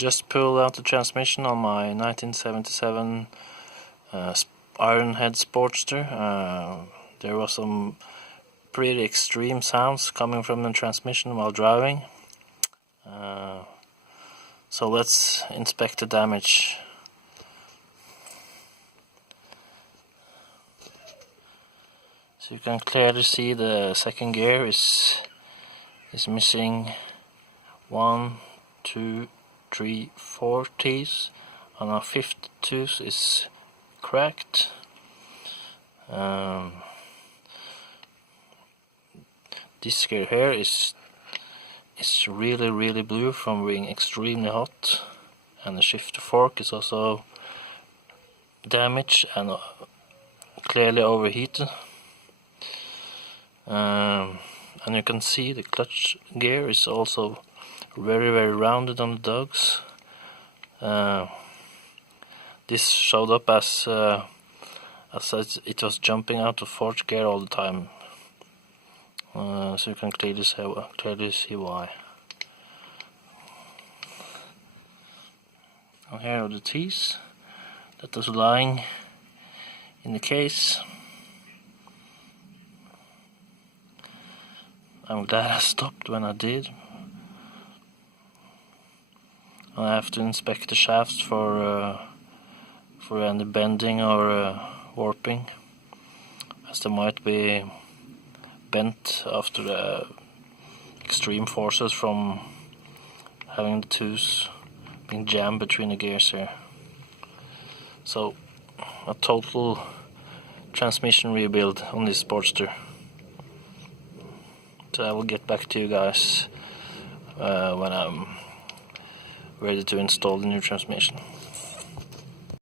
Just pulled out the transmission on my 1977 Ironhead Sportster. There was some pretty extreme sounds coming from the transmission while driving. So let's inspect the damage. So you can clearly see the second gear is missing 1, 2, 3, 4 teeth, and our fifth tooth is cracked. This gear here is really blue from being extremely hot, and the shifter fork is also damaged and clearly overheated. And you can see the clutch gear is also very rounded on the dogs. This showed up as it was jumping out of fourth gear all the time. So you can clearly see why. And here are the teeth that was lying in the case. I'm glad I stopped when I did. I have to inspect the shafts for any bending or warping, as they might be bent after the extreme forces from having the tooth being jammed between the gears here. So a total transmission rebuild on this Sportster. So I will get back to you guys when I'm ready to install the new transmission.